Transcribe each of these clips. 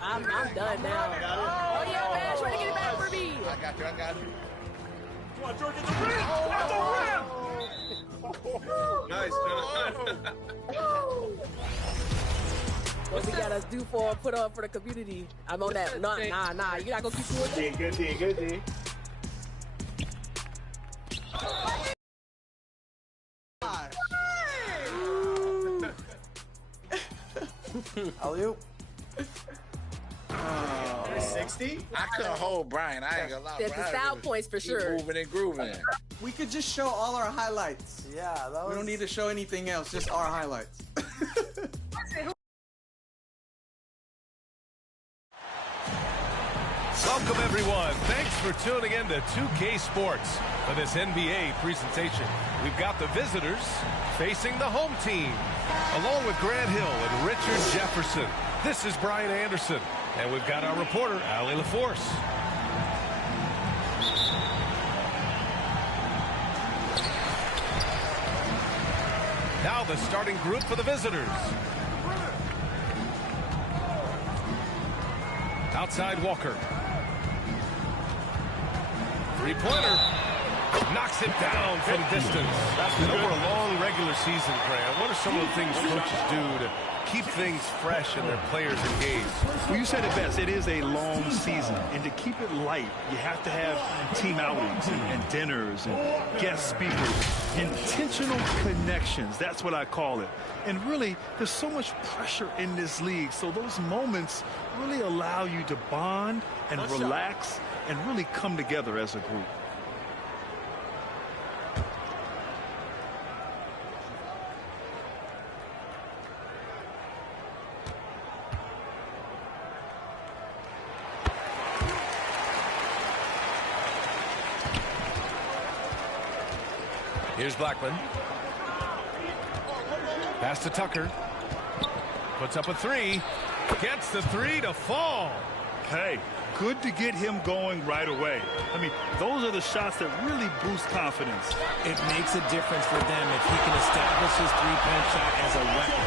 I'm done now. Oh, yeah, man. Try to get it back for me. I got you. Come on, George, get the rim! At the rim! Nice, John. What we gotta do put on for the community? I'm on that. Nah. You're not gonna keep doing that. Good D. Alley-oop. 60? I couldn't hold Brian. I ain't gonna lie. That's the style points for sure. Moving and grooving. We could just show all our highlights. Yeah, we don't need to show anything else, just our highlights. Welcome, everyone. Thanks for tuning in to 2K Sports for this NBA presentation. We've got the visitors facing the home team, along with Grant Hill and Richard Jefferson. This is Brian Anderson, and we've got our reporter, Allie LaForce. Now the starting group for the visitors. Outside Walker. Three-pointer. Knocks it down from distance. And over a long regular season, Grant, what are some of the things coaches do to keep things fresh and their players engaged? Well, you said it best. It is a long season. And to keep it light, you have to have team outings and dinners and guest speakers. Intentional connections. That's what I call it. And really, there's so much pressure in this league. So those moments really allow you to bond and relax and really come together as a group. Here's Blackman. Pass to Tucker. Puts up a three. Gets the three to fall. Hey, good to get him going right away. I mean, those are the shots that really boost confidence. It makes a difference for them if he can establish his three-point shot as a weapon.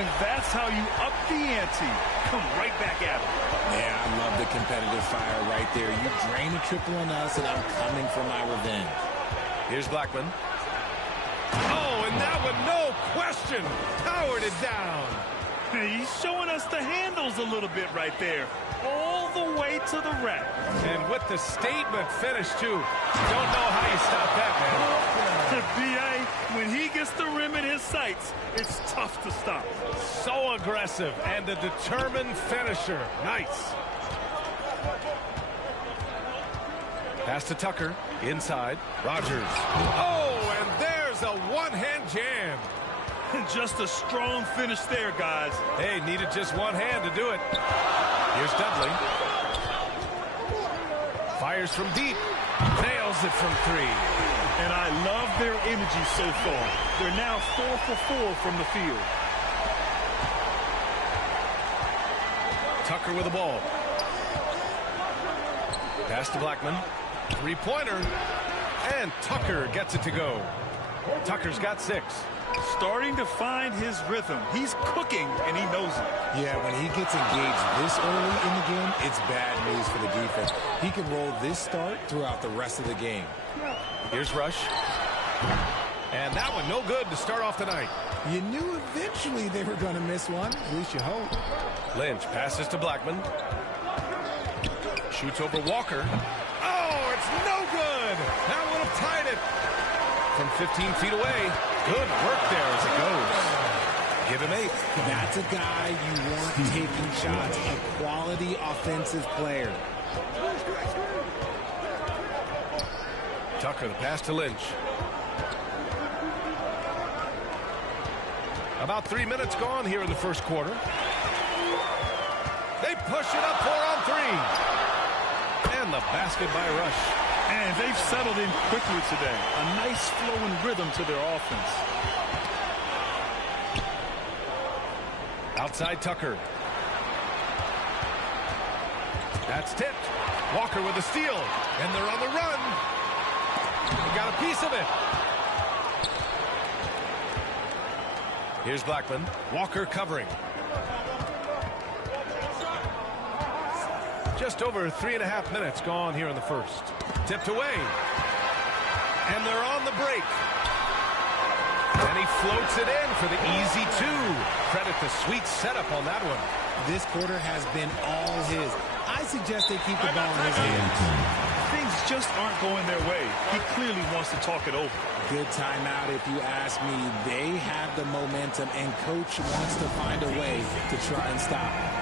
And that's how you up the ante. Come right back at him. Yeah, I love the competitive fire right there. You drain a triple on us, and I'm coming for my revenge. Here's Blackman. Oh, and that one, no question, powered it down. He's showing us the handles a little bit right there. All the way to the rack. And with the statement finish, too. Don't know how you stop that, man. To B.A., when he gets the rim in his sights, it's tough to stop. So aggressive and a determined finisher. Nice. Pass to Tucker. Inside. Rogers. Oh, and there's a one-hand jam. Just a strong finish there, guys. Hey, needed just one hand to do it. Here's Dudley. Fires from deep. Nails it from three. And I love their energy so far. They're now 4 for 4 from the field. Tucker with the ball. Pass to Blackman. Three-pointer. And Tucker gets it to go. Tucker's got 6. Starting to find his rhythm. He's cooking, and he knows it. Yeah, when he gets engaged this early in the game, it's bad news for the defense. He can roll this start throughout the rest of the game. Here's Rush. And that one no good to start off the night. You knew eventually they were going to miss one. At least you hope. Lynch passes to Blackman. Shoots over Walker. Oh, it's no good. That would have tied it. From 15 feet away. Good work there as it goes. Give him 8. That's a guy you want taking shots. A quality offensive player. Tucker, the pass to Lynch. About 3 minutes gone here in the first quarter. They push it up 4-on-3. And the basket by Rush. And they've settled in quickly today. A nice flow and rhythm to their offense. Outside Tucker. That's tipped. Walker with a steal. And they're on the run. They got a piece of it. Here's Blackman. Walker covering. Just over 3.5 minutes gone here in the first. Tipped away. And they're on the break. And he floats it in for the easy two. Credit the sweet setup on that one. This quarter has been all his. I suggest they keep the ball in his hands. Things just aren't going their way. He clearly wants to talk it over. Good timeout if you ask me. They have the momentum, and coach wants to find a way to try and stop it.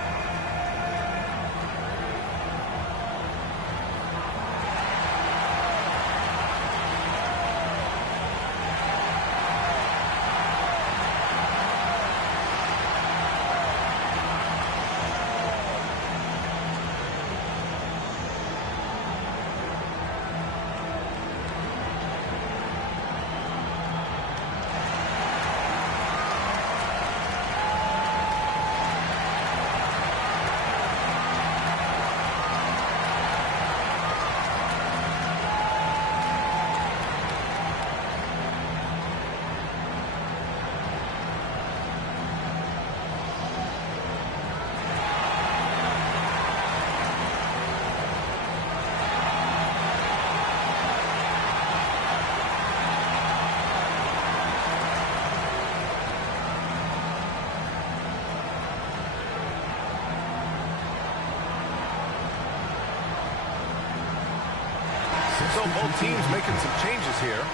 So both teams making some changes here.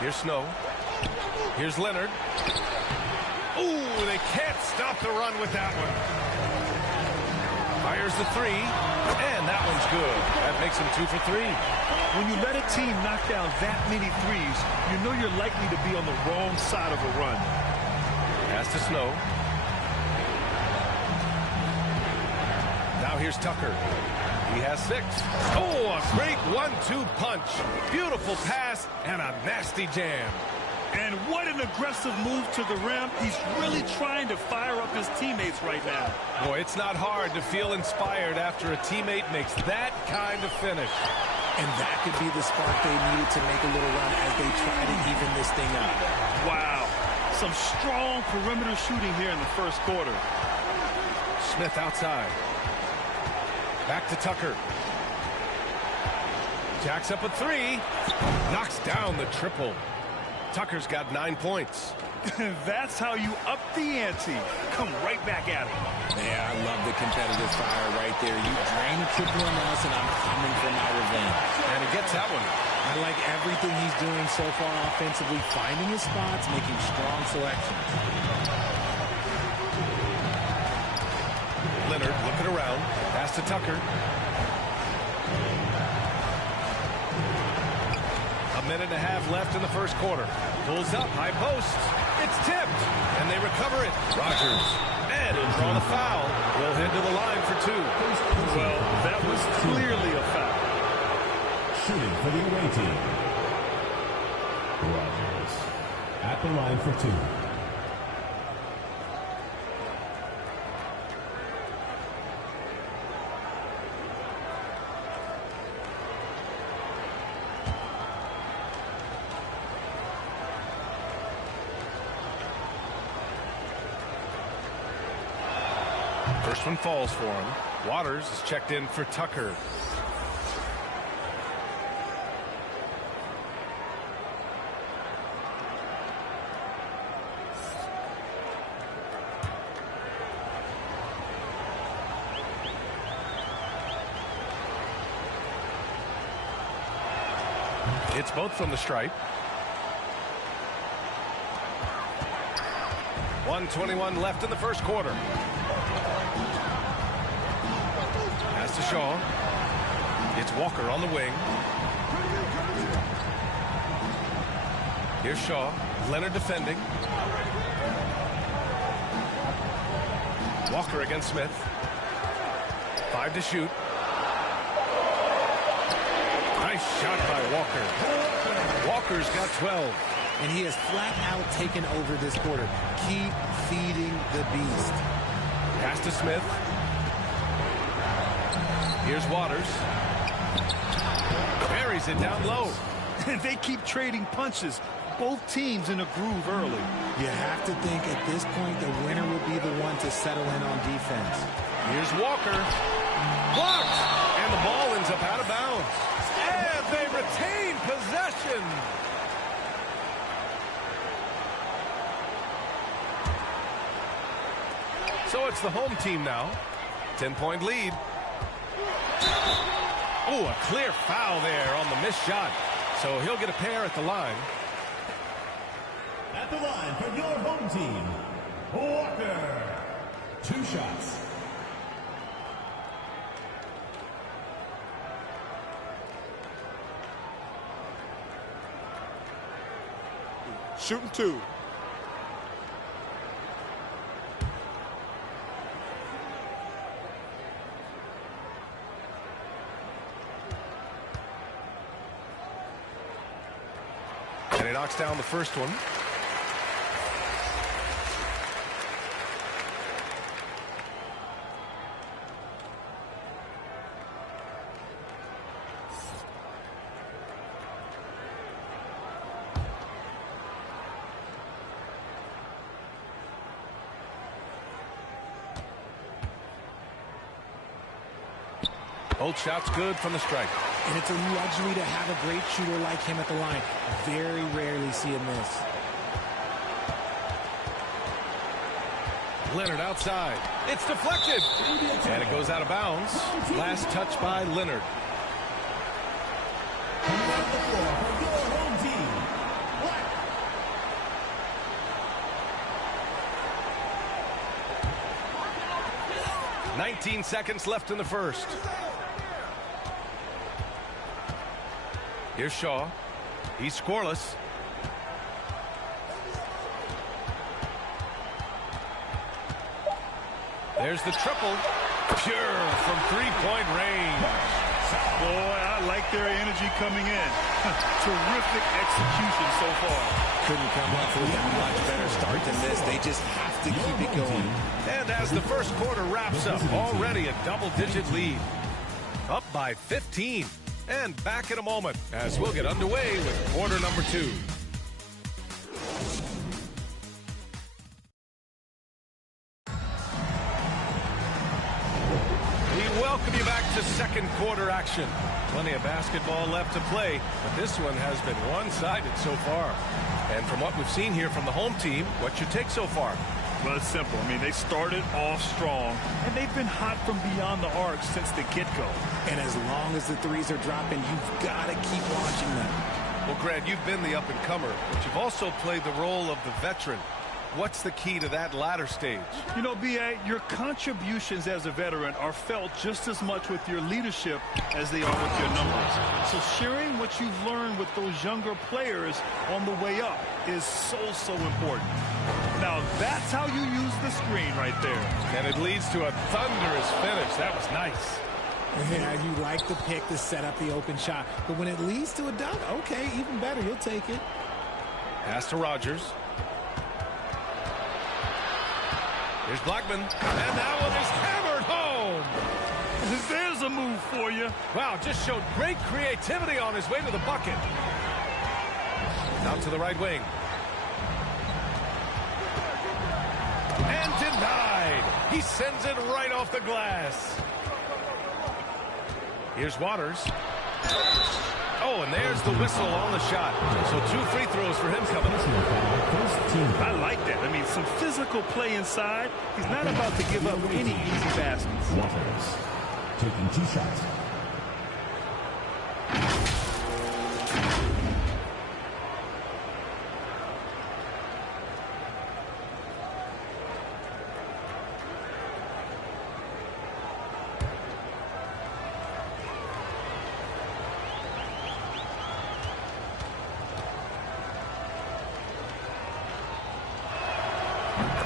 Here's Snow. Here's Leonard. Ooh, they can't stop the run with that one. Fires the three, and that one's good. That makes him 2 for 3. When you let a team knock down that many threes, you know you're likely to be on the wrong side of a run. Pass to Snow. Now here's Tucker. He has 6. Oh, a great 1-2 punch. Beautiful pass and a nasty jam. And what an aggressive move to the rim. He's really trying to fire up his teammates right now. Boy, it's not hard to feel inspired after a teammate makes that kind of finish. And that could be the spark they needed to make a little run as they try to even this thing up. Wow. Some strong perimeter shooting here in the first quarter. Smith outside. Back to Tucker. Jacks up a 3. Knocks down the triple. Tucker's got 9 points. That's how you up the ante. Come right back at him. Yeah, I love the competitive fire right there. You drain a triple on us, and I'm coming for my revenge. And he gets that one. I like everything he's doing so far offensively, finding his spots, making strong selections. Leonard looking around. Pass to Tucker. A minute and a half left in the first quarter. Pulls up, high post. It's tipped, and they recover it. Rogers, and he'll draw the foul. Will head to the line for 2. Well, that was clearly a foul. Shooting for the away team. Rogers at the line for 2. First one falls for him. Waters is checked in for Tucker. It's both from the stripe. 1:21 left in the first quarter. Pass to Shaw. It's Walker on the wing. Here's Shaw. Leonard defending. Walker against Smith. 5 to shoot. Nice shot by Walker. Walker's got 12. And he has flat out taken over this quarter. Keep feeding the beast. Pass to Smith. Here's Waters. Buries it down low. They keep trading punches. Both teams in a groove early. You have to think at this point the winner would be the one to settle in on defense. Here's Walker. Blocked! And the ball ends up out of bounds. And they retain possession. So it's the home team now. 10-point lead. Oh, a clear foul there on the missed shot. So he'll get a pair at the line. At the line for your home team, Walker. 2 shots. Shooting 2. And he knocks down the first one. Both shots good from the stripe. And it's a luxury to have a great shooter like him at the line. Very rarely see him miss. Leonard outside. It's deflected. And it goes out of bounds. Last touch by Leonard. At the floor for your home team, Black. 19 seconds left in the first. Here's Shaw. He's scoreless. There's the triple. Pure from three-point range. Boy, I like their energy coming in. Terrific execution so far. Couldn't come up with a much better start than this. They just have to keep it going. And as the first quarter wraps up, already a double-digit lead. Up by 15. And back in a moment as we'll get underway with quarter number 2. We welcome you back to second quarter action. Plenty of basketball left to play, but this one has been one-sided so far. And from what we've seen here from the home team, what's your take so far? Well, it's simple. I mean, they started off strong, and they've been hot from beyond the arc since the get-go. And as long as the threes are dropping, you've got to keep watching them. Well, Grant, you've been the up-and-comer, but you've also played the role of the veteran. What's the key to that latter stage? You know, B.A., your contributions as a veteran are felt just as much with your leadership as they are with your numbers. So sharing what you've learned with those younger players on the way up is so important. Now, that's how you use the screen right there. And it leads to a thunderous finish. That was nice. Yeah, you like the pick to set up the open shot. But when it leads to a dunk, okay, even better. You'll take it. Pass to Rogers. Here's Blackman. And that one is hammered home. There's a move for you. Wow, just showed great creativity on his way to the bucket. Out to the right wing. And denied. He sends it right off the glass. Here's Waters. Oh, and there's the whistle on the shot. So 2 free throws for him coming up. I like that. I mean, some physical play inside. He's not about to give up any easy baskets. Waters taking 2 shots.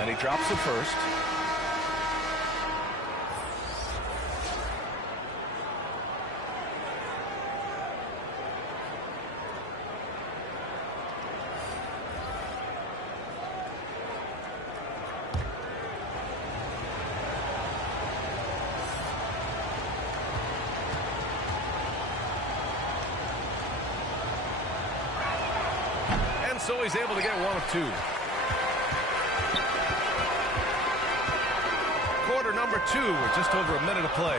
And he drops the first. So he's able to get one of two. Quarter number 2 with just over a minute of play.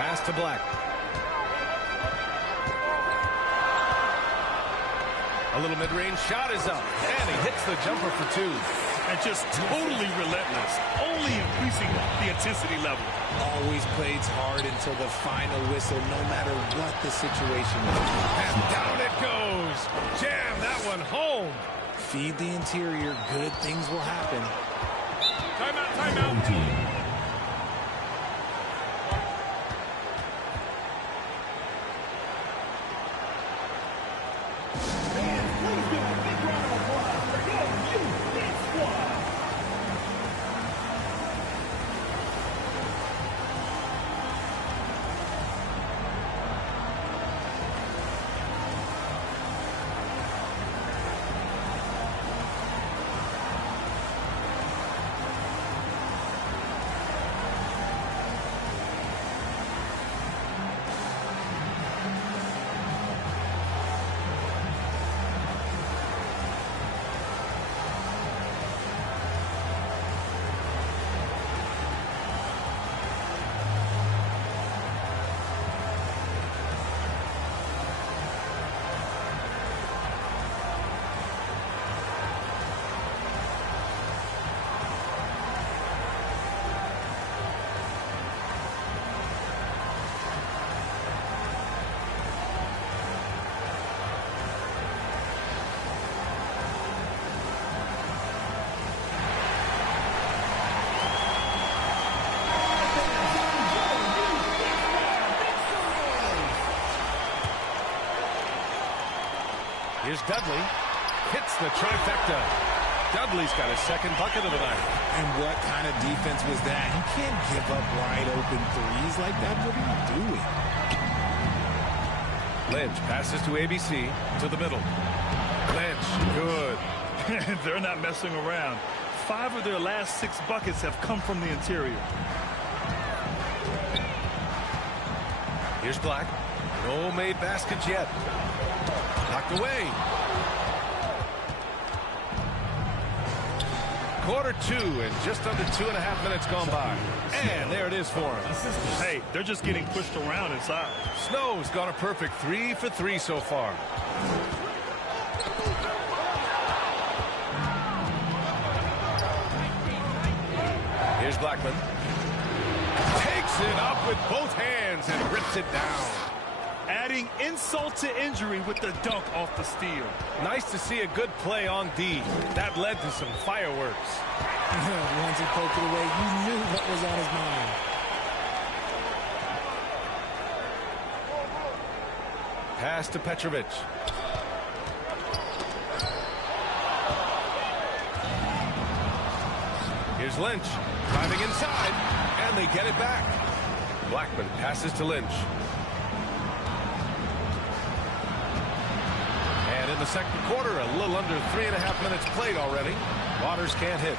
Pass to Black. A little mid-range shot is up, and he hits the jumper for 2. And just totally relentless, only increasing the intensity level. Always plays hard until the final whistle, no matter what the situation is. And down it goes. Jam that one home. Feed the interior. Good things will happen. Timeout, timeout. Here's Dudley. Hits the trifecta. Dudley's got his second bucket of the night. And what kind of defense was that? You can't give up wide open threes like that. What are you doing? Lynch passes to ABC to the middle. Lynch, good. They're not messing around. 5 of their last 6 buckets have come from the interior. Here's Black. No made baskets yet. Knocked away. Quarter 2 and just under 2.5 minutes gone by. And there it is for him. Hey, they're just getting pushed around inside. Snow's got a perfect 3 for 3 so far. Here's Blackman. Takes it up with both hands and rips it down. Adding insult to injury with the dunk off the steal. Nice to see a good play on D. That led to some fireworks. Once he poked it away, you knew what was on his mind. Pass to Petrovic. Here's Lynch. Driving inside, and they get it back. Blackman passes to Lynch. And in the second quarter, a little under 3.5 minutes played already. Waters can't hit.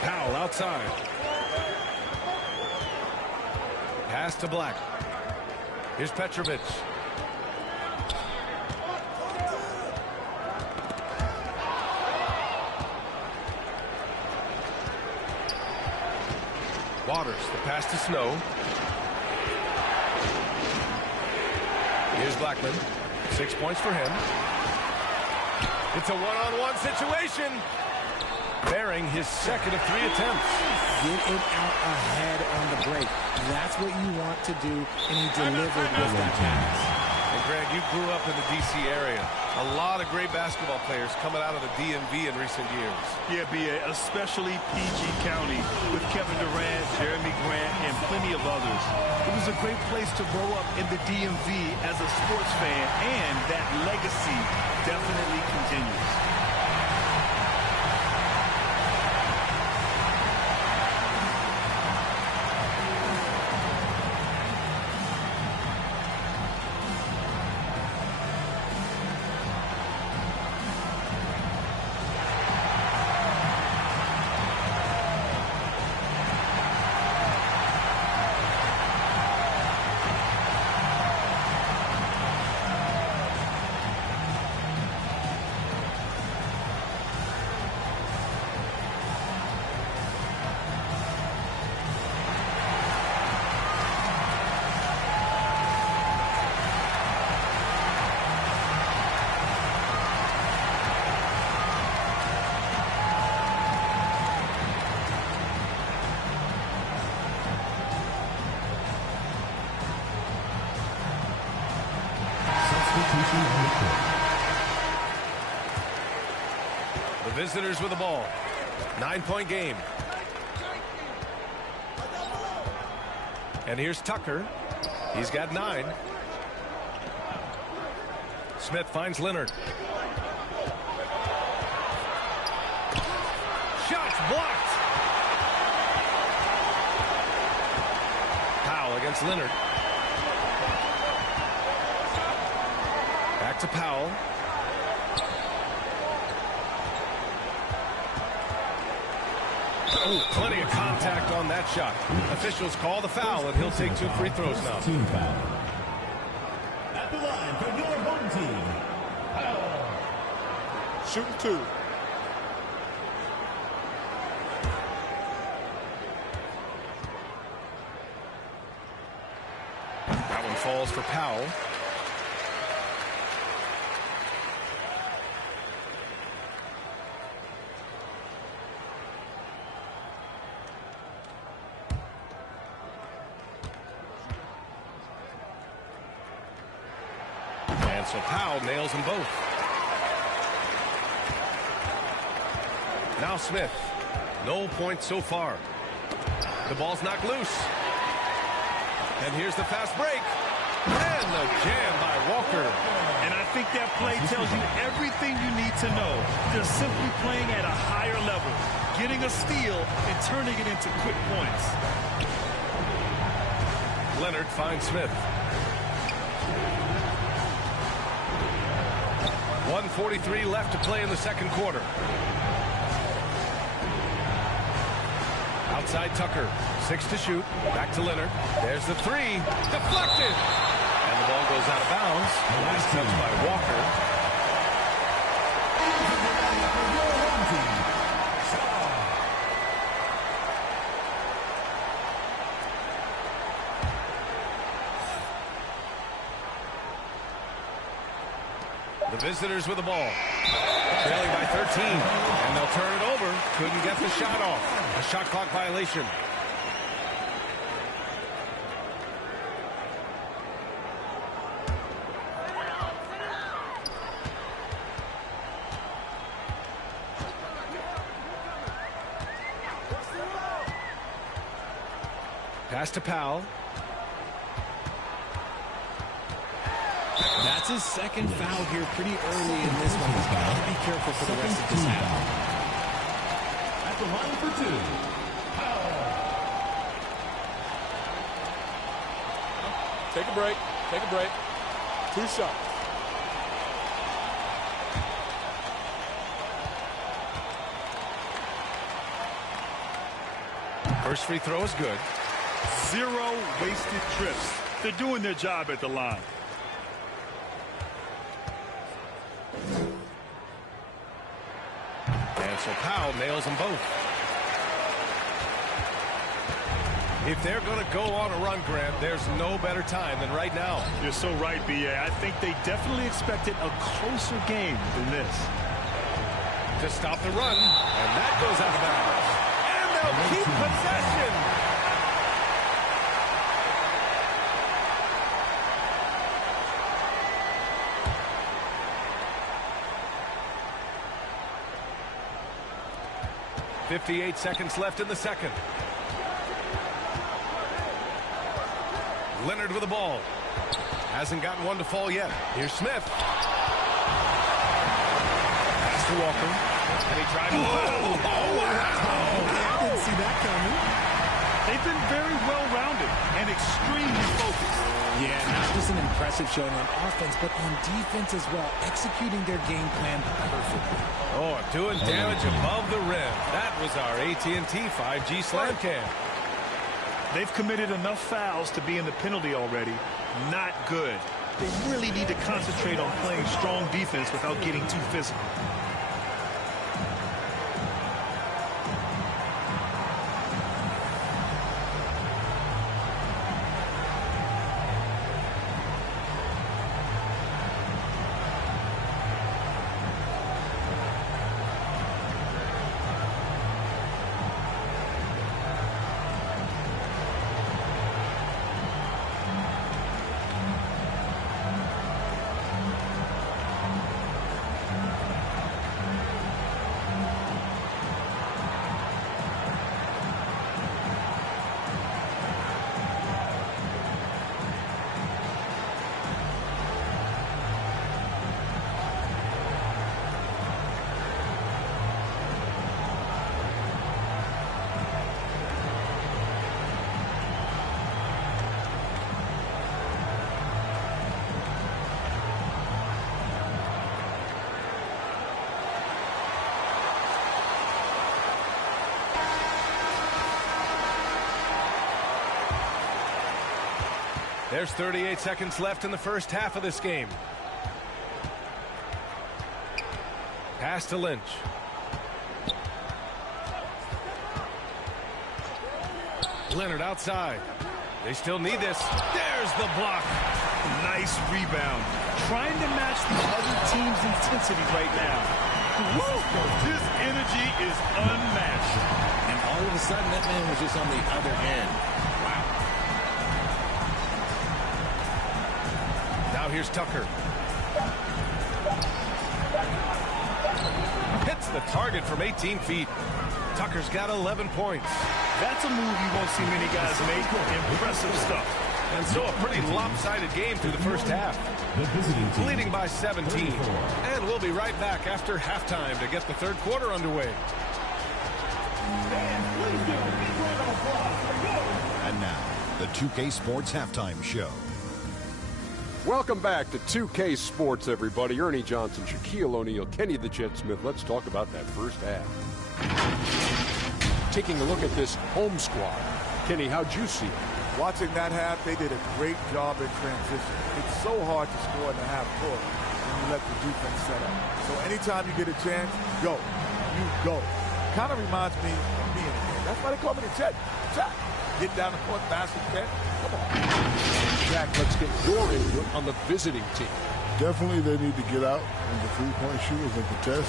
Powell outside. Pass to Black. Here's Petrovic. Waters, the pass to Snow. Here's Blackman. 6 points for him. It's a one-on-one situation. Bearing his second of 3 attempts. Get it out ahead on the break. That's what you want to do, and he delivered with that pass. And Grant, you grew up in the D.C. area. A lot of great basketball players coming out of the DMV in recent years. Yeah, B.A., especially PG County with Kevin Durant, Jeremy Grant, and plenty of others. It was a great place to grow up in the DMV as a sports fan, and that legacy definitely continues. substitution on the court. The visitors with the ball. 9-point game. And here's Tucker. He's got 9. Smith finds Leonard. Shots blocked. Powell against Leonard. Back to Powell. Ooh, plenty of contact on that shot. Officials call the foul, and he'll take 2 free throws now. Team foul. At the line for your home team. Shooting 2. That one falls for Powell. And so Powell nails them both. Now Smith. No points so far. The ball's knocked loose. And here's the fast break. And the jam by Walker. And I think that play tells you everything you need to know. They're simply playing at a higher level, getting a steal and turning it into quick points. Leonard finds Smith. 1:43 left to play in the second quarter. Outside Tucker. 6 to shoot. Back to Leonard. There's the 3. Deflected. And the ball goes out of bounds. Last touch by Walker. The visitors with the ball. Trailing by 13. And they'll turn it over. Couldn't get the shot off. A shot clock violation. Pass to Powell. That's his second foul here pretty early in this one. He's got to be careful for the rest of this half. At the line for 2. Take a break. Take a break. 2 shots. First free throw is good. 0 wasted trips. They're doing their job at the line. And so Powell nails them both. If they're going to go on a run, Grant, there's no better time than right now. You're so right, B.A. I think they definitely expected a closer game than this. To stop the run, and that goes out of bounds. And they'll keep possession. .58 seconds left in the second. Leonard with the ball. Hasn't gotten one to fall yet. Here's Smith. Pass to Walker. And he tried to foul. Oh, wow. I didn't see that coming. They've been very well-rounded and extremely focused. Yeah, not just an impressive showing on offense, but on defense as well, executing their game plan perfectly. Oh, doing damage above the rim. That was our AT&T 5G slam cam. They've committed enough fouls to be in the penalty already. Not good. They really need to concentrate on playing strong defense without getting too physical. There's 38 seconds left in the first half of this game. Pass to Lynch. Leonard outside. They still need this. There's the block. Nice rebound. Trying to match the other team's intensity right now. Woo! His energy is unmatched. And all of a sudden, that man was just on the other end. Wow. Now here's Tucker. Hits the target from 18 feet. Tucker's got 11 points. That's a move you won't see many guys make. Impressive stuff. And so a pretty lopsided game through the first half. Leading by 17. And we'll be right back after halftime to get the third quarter underway. And now, the 2K Sports Halftime Show. Welcome back to 2K Sports, everybody. Ernie Johnson, Shaquille O'Neal, Kenny the Jet Smith. Let's talk about that first half. Taking a look at this home squad. Kenny, how'd you see it? Watching that half, they did a great job in transition. It's so hard to score in the half court when you let the defense set up. So anytime you get a chance, go. You go. Kind of reminds me of me in the game. That's why they call me the Jet. Jack. Get down the court, basket, Jet. Come on. Jack, let's get your input on the visiting team. Definitely they need to get out on the three-point shooters and contest.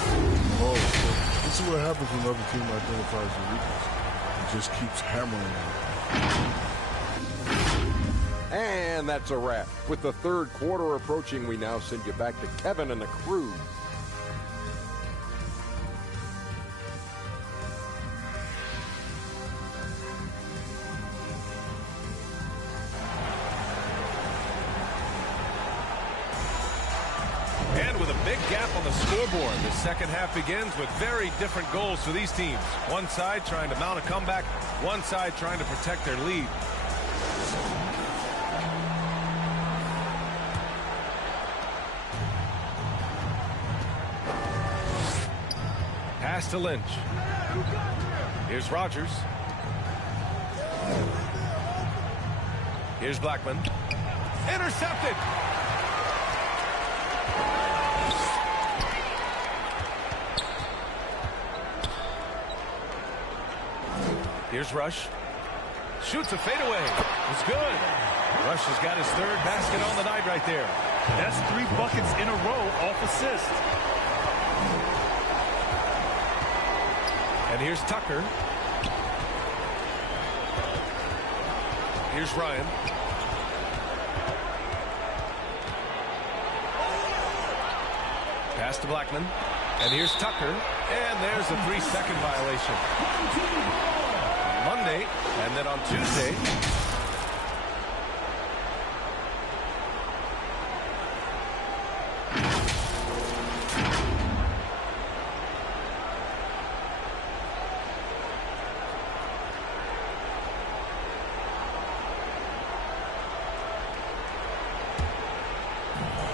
Oh, so this is what happens when another team identifies the weakness. It just keeps hammering them. And that's a wrap. With the third quarter approaching, we now send you back to Kevin and the crew. And with a big gap on the scoreboard, the second half begins with very different goals for these teams. One side trying to mount a comeback, one side trying to protect their lead. Pass to Lynch. Here's Rogers. Here's Blackman. Intercepted. Here's Rush. Shoots a fadeaway. It's good. Rush has got his third basket on the night right there. That's 3 buckets in a row off assist. And here's Tucker. Here's Ryan. Pass to Blackman. And here's Tucker. And there's a 3-second violation. Monday, and then on Tuesday.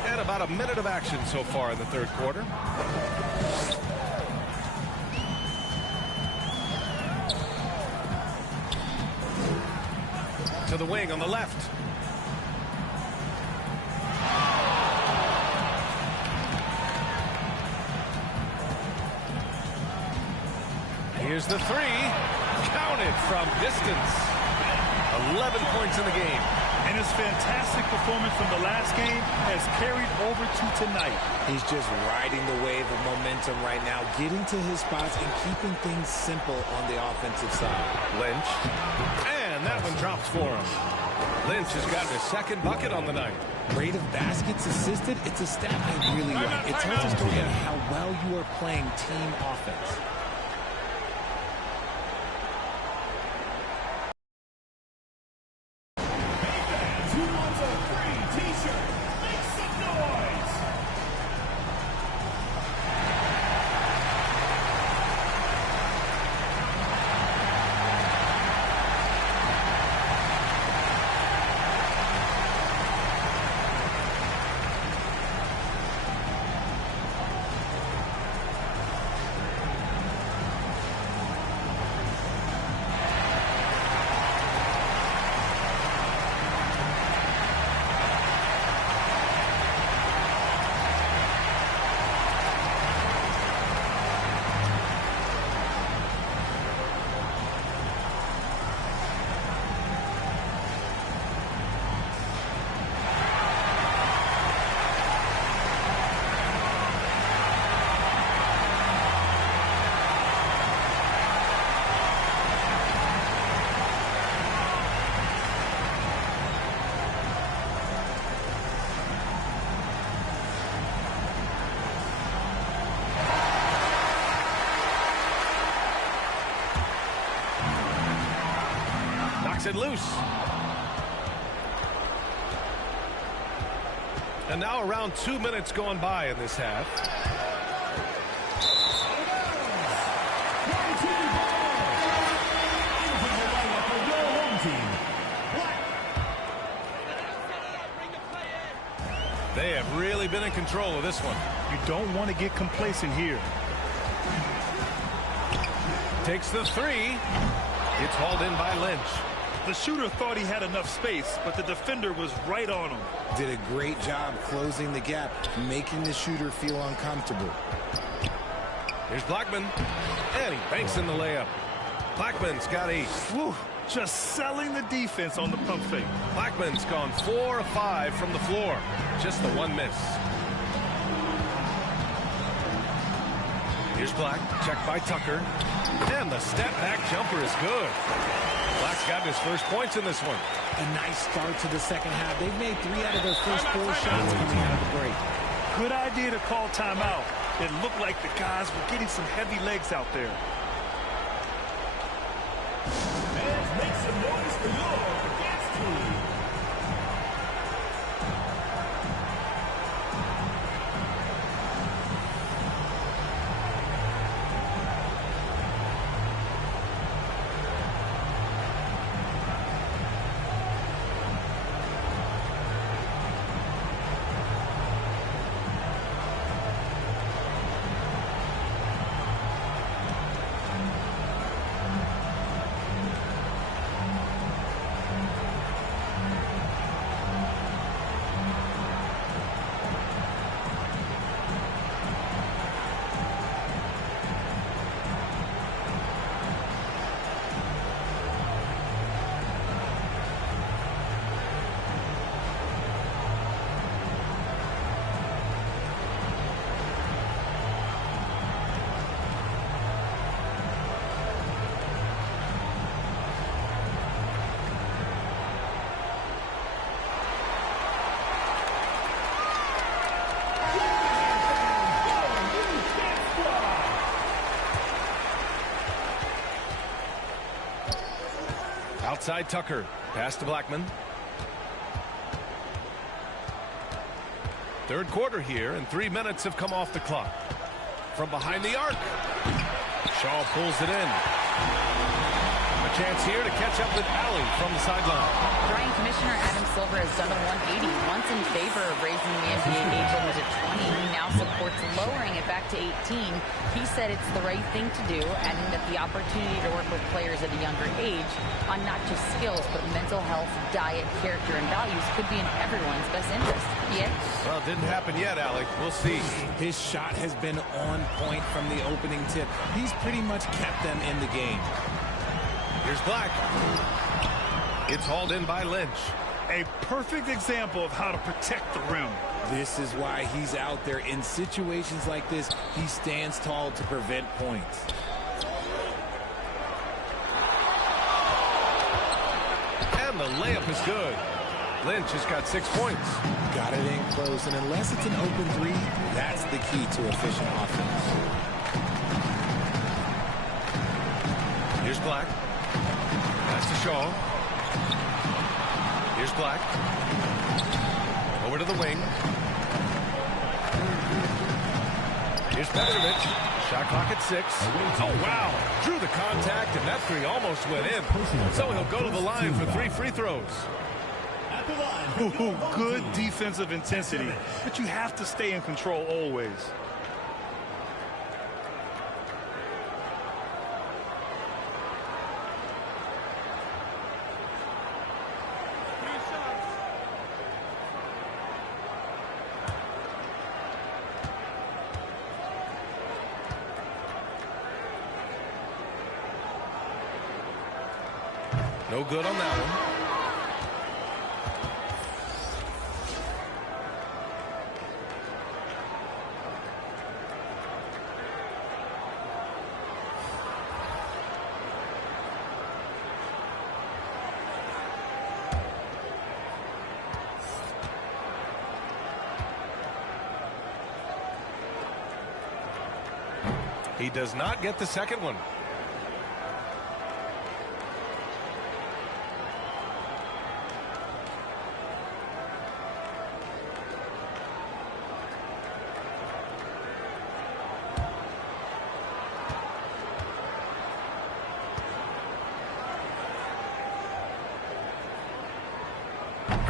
And about a minute of action so far in the third quarter. To the wing on the left. Here's the three. Counted from distance. 11 points in the game. And his fantastic performance from the last game has carried over to tonight. He's just riding the wave of momentum right now, getting to his spots and keeping things simple on the offensive side. Lynch. And that one drops for him. Lynch has gotten his second bucket on the night. Rate of baskets assisted, it's a stat I really like. It tells a story of how well you are playing team offense. Who wants a free t-shirt? Make some noise! it loose. And now around 2 minutes gone by in this half. They have really been in control of this one. You don't want to get complacent here. Takes the three. It's hauled in by Lynch. The shooter thought he had enough space, but the defender was right on him. Did a great job closing the gap, making the shooter feel uncomfortable. Here's Blackman, and he banks in the layup. Blackman's got 8. Whew, just selling the defense on the pump fake. Blackman's gone 4 of 5 from the floor. Just the one miss. Here's Black, checked by Tucker. And the step-back jumper is good. Black's gotten his first points in this one. A nice start to the second half. They've made 3 out of their first 4 shots coming out of the break. Good idea to call timeout. It looked like the guys were getting some heavy legs out there. And make some noise for your gas team. Outside Tucker. Pass to Blackman. Third quarter here, and 3 minutes have come off the clock. From behind the arc. Shaw pulls it in. A chance here to catch up with Allie from the sideline. Brian Commissioner Adam Silver has done a 180, once in favor of raising the NBA age limit to 20. He now supports lowering it back to 18. He said it's the right thing to do, adding that the opportunity to work with players at a younger age on not just skills, but mental health, diet, character, and values could be in everyone's best interest. Yet, well, it didn't happen yet, Alec. We'll see. His shot has been on point from the opening tip. He's pretty much kept them in the game. Here's Black. It's hauled in by Lynch. A perfect example of how to protect the rim. This is why he's out there. In situations like this, he stands tall to prevent points. And the layup is good. Lynch has got 6 points. Got it in close, and unless it's an open three, that's the key to efficient offense. Here's Black. Pass to Shaw. Here's Black. Over to the wing. Here's Petrovic. Shot clock at 6. Oh, wow. Drew the contact, and that three almost went in. So he'll go to the line for 3 free throws. Ooh, good defensive intensity, but you have to stay in control always. No good on that one. He does not get the second one.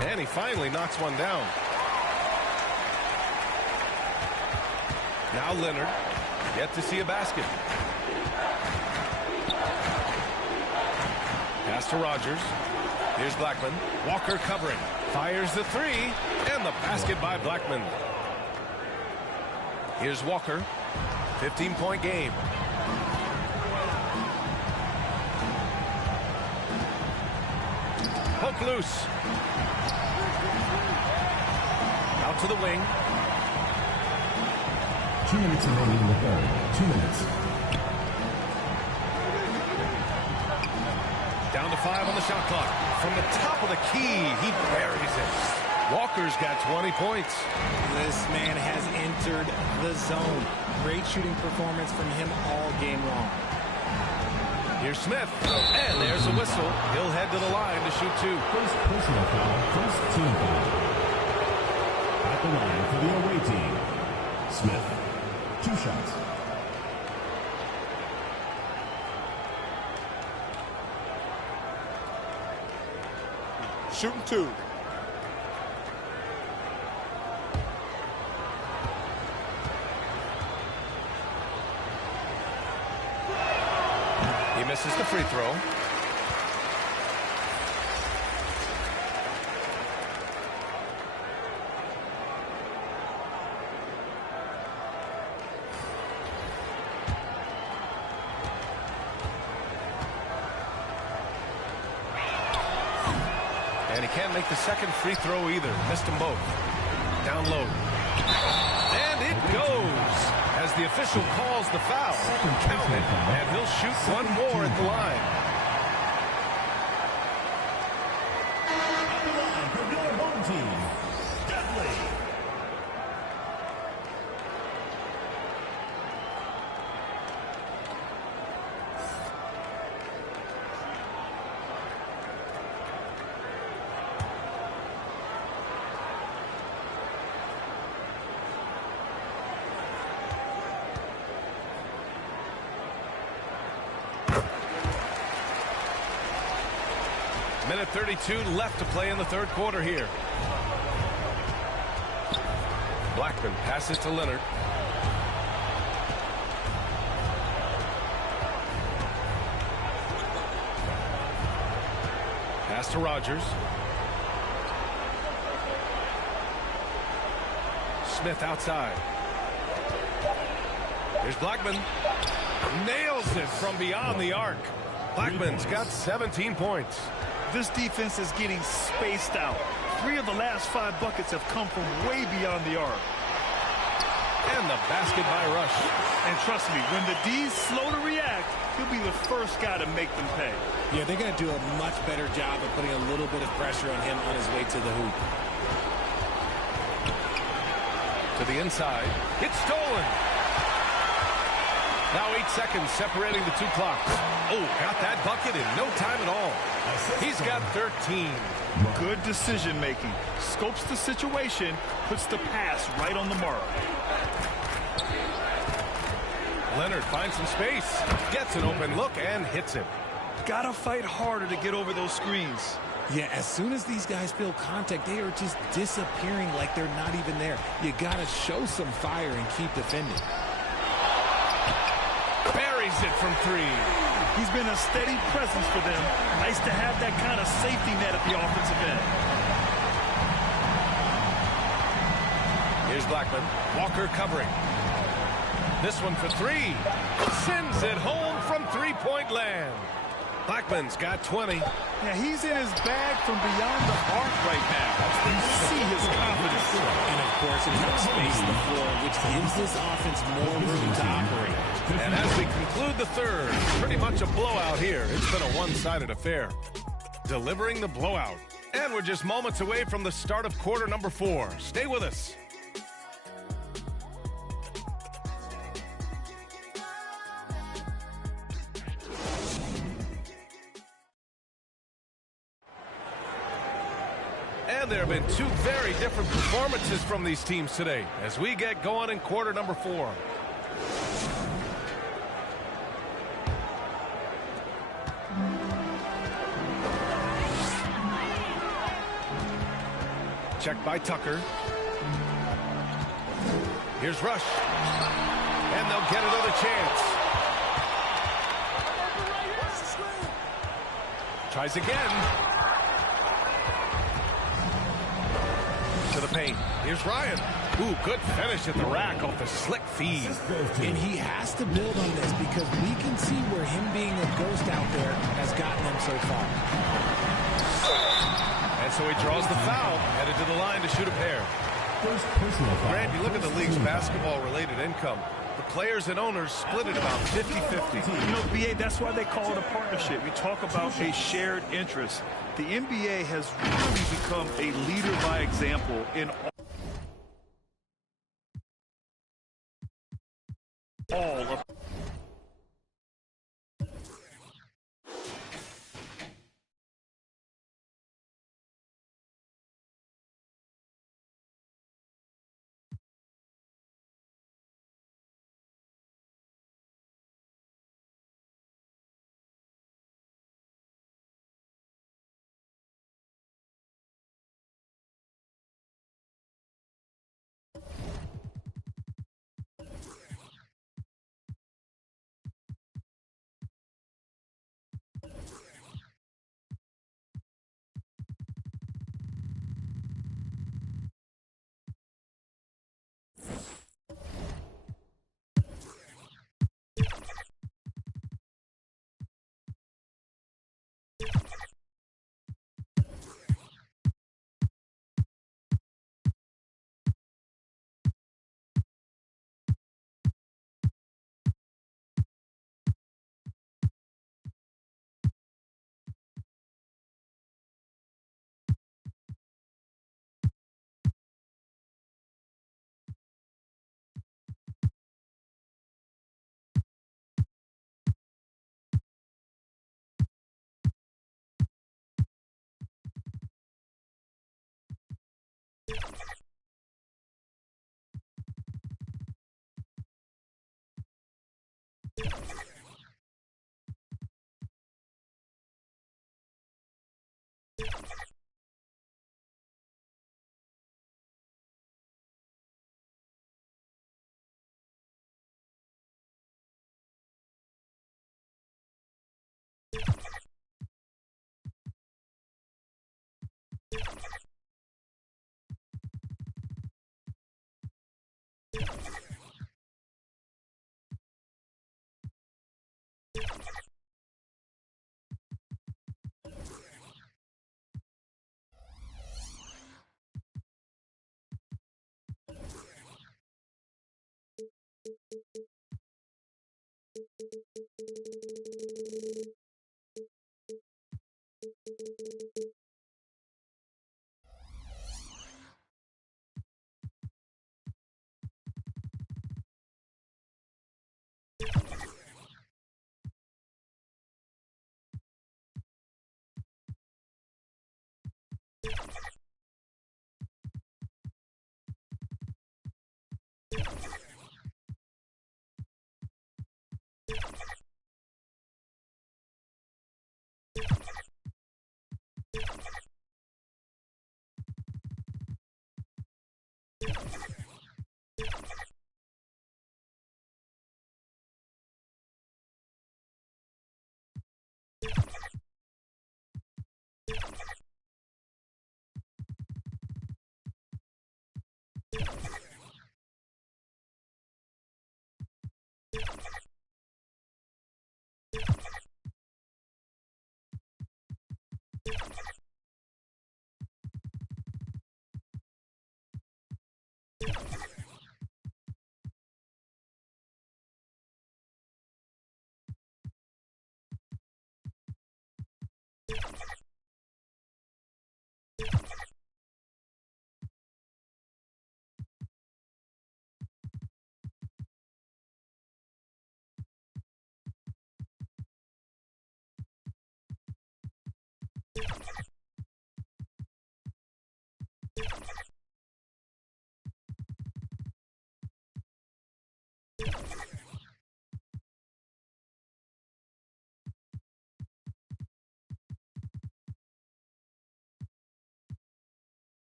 And he finally knocks one down. Now Leonard, yet to see a basket. Pass to Rogers. Here's Blackman. Walker covering. Fires the three. And the basket by Blackman. Here's Walker. 15-point game. Poke loose. Out to the wing. 2 minutes remaining in the third. 2 minutes. Down to 5 on the shot clock. From the top of the key, he buries it. Walker's got 20 points. This man has entered the zone. Great shooting performance from him all game long. Here's Smith. And there's a whistle. He'll head to the line to shoot 2. First personal foul, first team foul. At the line for the away team, Smith. 2 shots. Shooting 2. He misses the free throw. And he can't make the second free throw either. Missed them both. Down low. And it goes as the official calls the foul. Count it. And he'll shoot one more at the line. At the line for your home team, Dudley. Minute 32 left to play in the third quarter here. Blackman passes to Leonard. Pass to Rogers. Smith outside. Here's Blackman. Nails it from beyond the arc. Blackman's got 17 points. This defense is getting spaced out. 3 of the last 5 buckets have come from way beyond the arc. And the basket by Rush. And trust me, when the D's slow to react, he'll be the first guy to make them pay. Yeah, they're going to do a much better job of putting a little bit of pressure on him on his way to the hoop. To the inside. It's stolen. Now 8 seconds separating the 2 clocks. Oh, got that bucket in no time at all. He's got 13. Good decision making. Scopes the situation, puts the pass right on the mark. Leonard finds some space, gets an open look, and hits it. Gotta fight harder to get over those screens. Yeah, as soon as these guys feel contact, they are just disappearing like they're not even there. You gotta show some fire and keep defending. Buries it from 3. He's been a steady presence for them. Nice to have that kind of safety net at the offensive end. Here's Blackman. Walker covering. This one for 3. Sends it home from 3-point land. Blackman's got 20. Yeah, he's in his bag from beyond the arc right now. You see his confidence. And of course, it helps space the floor, which gives this offense more room to operate. And as we conclude the third, pretty much a blowout here. It's been a one-sided affair. Delivering the blowout. And we're just moments away from the start of quarter number 4. Stay with us. And there have been 2 very different performances from these teams today as we get going in quarter number 4. Checked by Tucker. Here's Rush. And they'll get another chance. Tries again. To the paint. Here's Ryan. Ooh, good finish at the rack off the slick feed. And he has to build on this because we can see where him being a ghost out there has gotten him so far. And so he draws the foul, headed to the line to shoot a pair. Grant, you look at the league's basketball-related income. The players and owners split it about 50-50. You know, BA, that's why they call it a partnership. We talk about a shared interest. The NBA has really become a leader by example in all of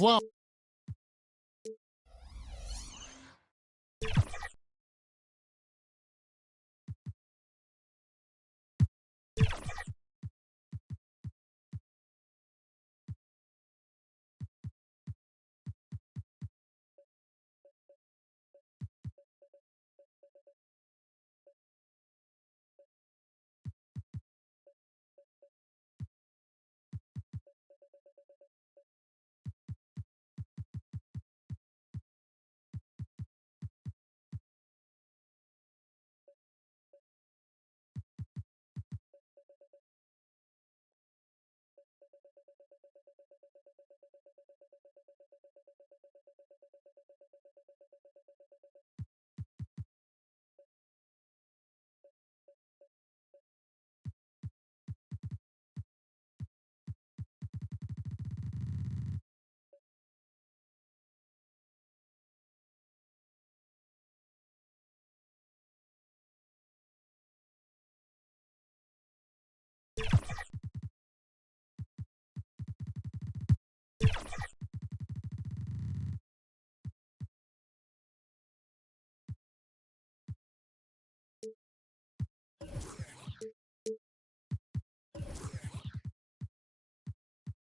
Flop.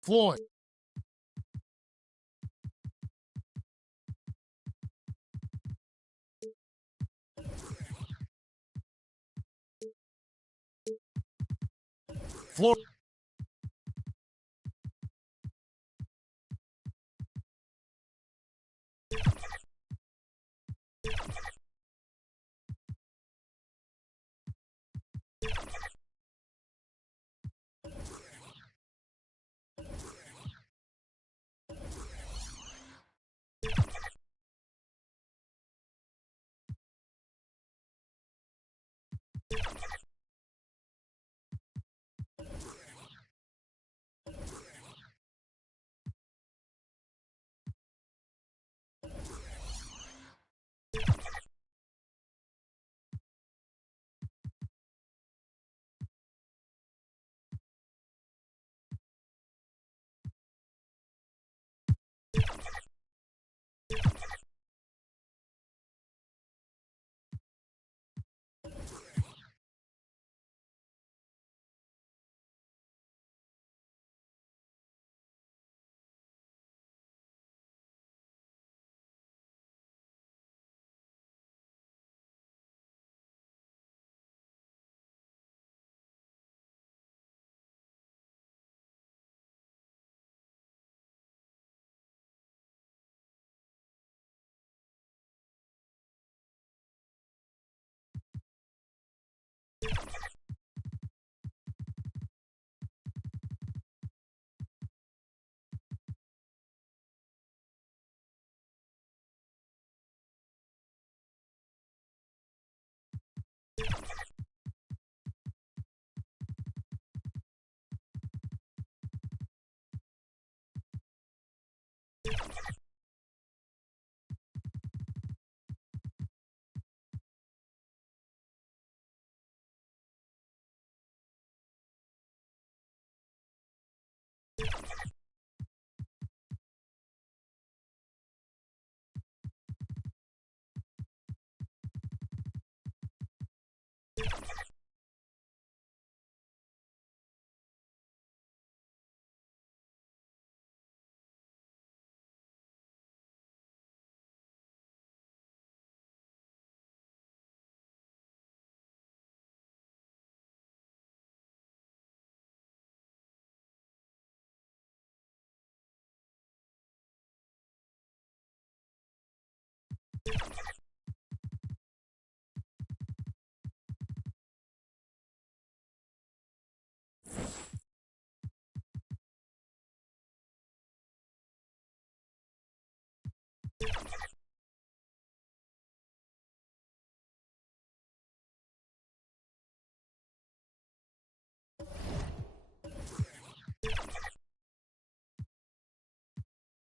Floyd. Florida.